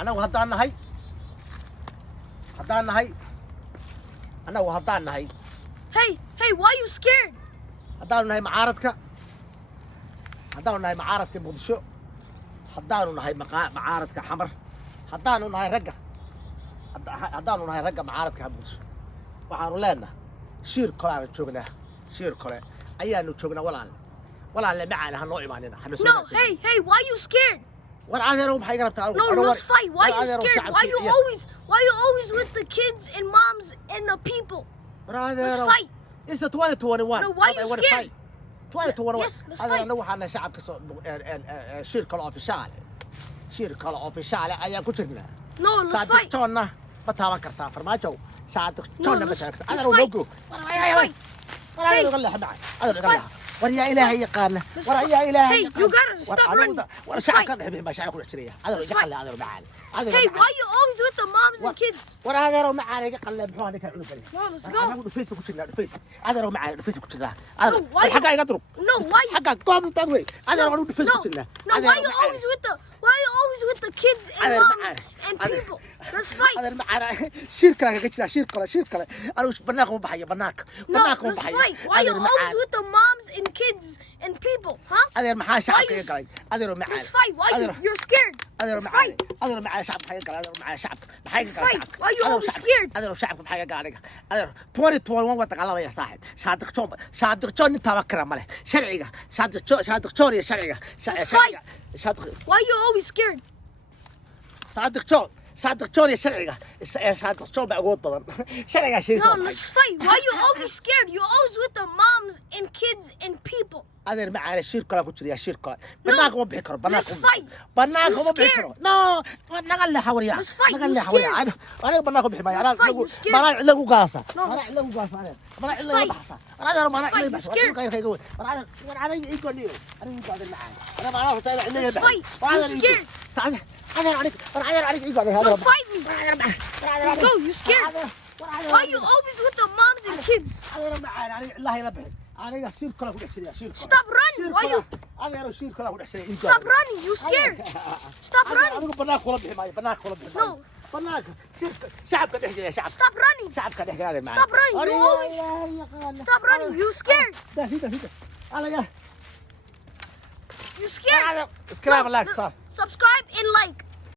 anagu haddaan nahay anagu haddaan nahay Hey, why are you scared? haddaanu nahay macaaradka muqdisho haddaanu nahay macaaradka xamar haddaanu nahay ragga macaaradka muqdisho waxaanu leenahay shiir kole aanu joognaa shiir kole ayaanu joognaa walaalle macaana ha noo imaanina hana soo No, hey, why are you scared? war adeerow maxay garabtaa anigu No, let's fight. Why are you scared? Why you always with the kids and moms and the people? war Let's adeerow fight. it's a 2021 No, why you scared? 2021 Yes, let's fight. anagu waxaana shacabka soo shiir kale ofishaale ayaan ku jirnaa No, let's saadiq fight. joonna ma taaban kartaa farmaajo saadiq joonna ma let's- taaban kartaa let's adeerow fight. logo Let's fight. war adeerow ga leex macay adeerow ga fight. leex war yaa ilaahay yaqaana Let's war fight. yaa ilaahay Hey, you gotta stop running. war Let's shacabka fight. dhex bixin baa shacabka ku dhex jiraya adeerow Let's iga fight. qalle adeerow macaan Hey, why you always with the moms and kids? war adeerow macaan iga qalle muxuu ahaa kala cunugale No, let's go. anagu Facebook ku jirnaa adeerow macaan Facebook ku jirnaa adeerow why war you- xagga iga durub No, why you? xagga goobtan wey adeerow anagu Facebook ku jirnaa No, why you always with the kids and Adeer moms macaan. and Adeer- people? Let's fight. adeer macaan shiir kale kaga jira shiir kale anigu banaanka ma baxayo banaanka No, ma let's baxayo fight. Why you adeer always macaan with the moms and kids and people, huh? adeer maxaa Why shacabka you iga galay adeerow macaan Let's fight. Why adeer you're scared? adeerow Let's macaan fight. adeerow macaan shacabka maxaa iga galay adeerow macaan shacabka maxaa iga Let's galay fight. shacabka Why you Adeerow always shacabka- scared? adeerow shacabka maxaa iga galay aniga adeer 2021 waa dagaalamaya saaxiib saadiq joon intaa ma kara male sharciga saadiq joon iyo sharciga Let's fight. Why you always scared? saadiq joon iyo sharciga saadiq joon baa awood badan sharcigaa No, sheegaysa let's fight. Why you always scared? You're always with the moms and kids and people. adeer macaane shiir kale ku jira shiir kale banaanka ma bixi karo let's fight. banaanka You're ma bixi scared. karo no naga leexa wariya Let's fight. naga You're leexa wariya scared. aniga banaanka bixi maayo Let's fight. You're scared. mana lagu gaasa No, mana let's- lagu gaasa adeer mana Let's lagu fight. baxsa adeer mana fight. lagu You're baxsa scared. adeer aniga igo liyo aniga igo adeer macaan adeer mana horta aniga Let's fight. You're scared. adeer aniga igo adeer Don't fight me. Let's go. You're scared. Why you always with the moms and kids? adeer macaan aniga ilaahay la bixi aniga shiir kale ku dhex jira shiir Stop running. Why you? adeer shiir kale ku dhex jira Stop running. You're scared. Stop running. anigu banaanka kula bixi maayo banaanka kula bixi maayo No. banaanka shacabka dhex jira shacabka Stop running. shacabka dhex jira macaan Stop running. You always stop running. You're scared. aniga You're scared. subscribe like Subscribe and like.